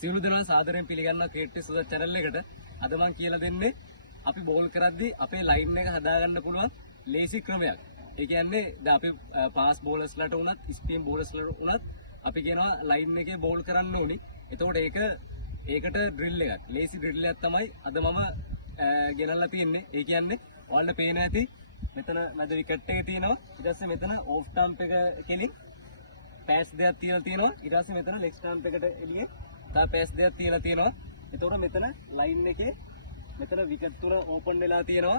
සියලු දෙනා සාදරයෙන් පිළිගන්නවා ක්‍රිකට් සුදත් channel එකට. අද මම කියලා දෙන්නේ අපි බෝල් කරද්දී අපේ ලයින් එක හදාගන්න පුළුවන් ලේසි ක්‍රමයක්. ඒ කියන්නේ දැන් අපි පාස් බෝලර්ස්ලාට උනත් ස්පින් බෝලර්ස්ලාට උනත් අපි කියනවා ලයින් එකේ බෝල් කරන්න ඕනි. එතකොට ඒකට ඩ්‍රිල් එකක්. ලේසි ඩ්‍රිල් එකක් තමයි අද මම ගෙනල්ලා තියෙන්නේ. ඒ කියන්නේ ඔයාලට පේන ඇති මෙතන මැද විකට් එක තියෙනවා. ඊට පස්සේ මෙතන ඕෆ් ස්ටම්ප් එක කෙලින් පෑස් දෙකක් තියලා තියෙනවා. ඊට පස්සේ මෙතන ලෙග් ස්ටම්ප් එකට එළියේ තව පෑස් දෙකක් තියලා තියෙනවා. එතකොට මෙතන ලයින් එකේ මෙතන විකට් තුන ඕපන් වෙලා තියෙනවා.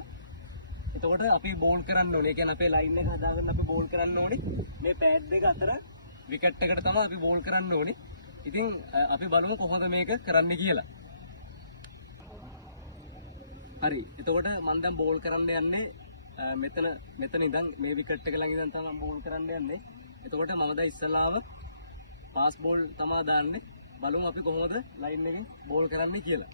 එතකොට අපි බෝල් කරන්න ඕනේ. ඒ කියන්නේ අපේ ලයින් එක හදාගන්න අපි බෝල් කරන්න ඕනේ. මේ පෑඩ් දෙක අතර විකට් එකට තමයි අපි බෝල් කරන්න ඕනේ. ඉතින් අපි බලමු කොහොමද මේක කරන්න කියලා. හරි. එතකොට මම දැන් බෝල් කරන්න යන්නේ මෙතන ඉඳන් මේ විකට් එක ළඟ ඉඳන් තමයි බෝල් කරන්න යන්නේ. එතකොට මම දැන් ඉස්සලාම පාස් බෝල් තමයි දාන්නේ. බලමු අපි කොහොමද ලයින් එකෙන් බෝල් කරන්නේ කියලා.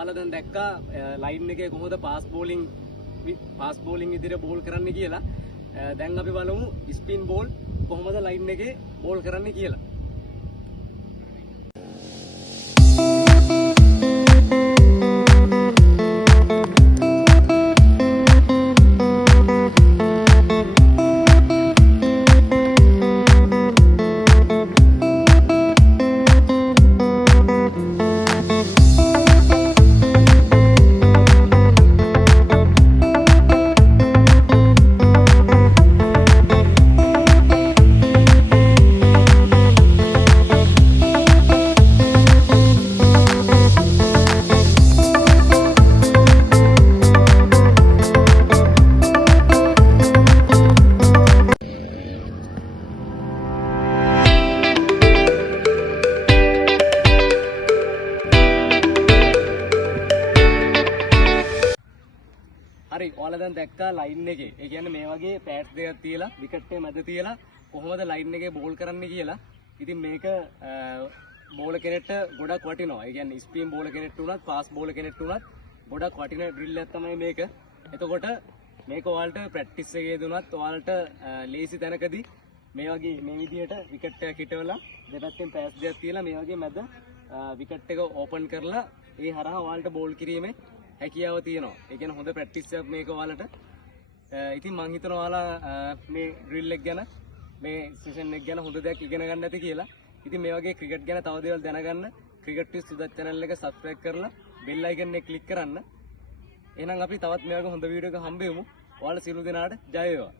ඔයාලා දැන් දැක්කා ලයින් එකේ කොහොමද පාස් බෝලින් විදිහට බෝල් කරන්න කියලා. දැන් අපි බලමු ස්පින් බෝල් කොහොමද ලයින් එකේ බෝල් කරන්න කියලා. හරි ඔයාලා දැන් දැක්කා ලයින් එකේ. ඒ කියන්නේ මේ වගේ පෑඩ්ස් දෙකක් තියලා විකට් එක මැද තියලා කොහොමද ලයින් එකේ බෝල් කරන්න කියලා. ඉතින් මේක බෝල කෙනෙක්ට ගොඩක් වටිනවා. ඒ කියන්නේ ස්පින් බෝල කෙනෙක්ට උනත් පාස් බෝල කෙනෙක්ට උනත් ගොඩක් වටින ඩ්‍රිල් එකක් තමයි මේක. එතකොට මේක ඔයාලට ප්‍රැක්ටිස් එකේදී උනත් ඔයාලට ලේසි තැනකදී මේ වගේ මේ විදිහට විකට් එක හිටවලා දෙපැත්තෙන් පෑස් දෙකක් තියලා මේ වගේ මැද විකට් එක ඕපන් කරලා ඒ හරහා ඔයාලට බෝල් කිරීමේ හැකියාව තියෙනවා. ඒ කියන්නේ හොඳ ප්‍රැක්ටිස් එකක් මේක ඔයාලට. ඉතින් මම හිතනවා ඔයාලා මේ ඩ්‍රිල් එක ගැන මේ සෙෂන් එක ගැන හොඳ දෙයක් ඉගෙන ගන්න ඇති කියලා. ඉතින් මේ වගේ ක්‍රිකට් ගැන තව දේවල් දැනගන්න ක්‍රිකට් සුදත් channel එක subscribe කරලා bell icon එක click කරන්න. එහෙනම් අපි තවත් මේ වගේ හොඳ වීඩියෝ එකක හම්බෙමු. ඔයාලා සියලු දෙනාට ජය වේවා.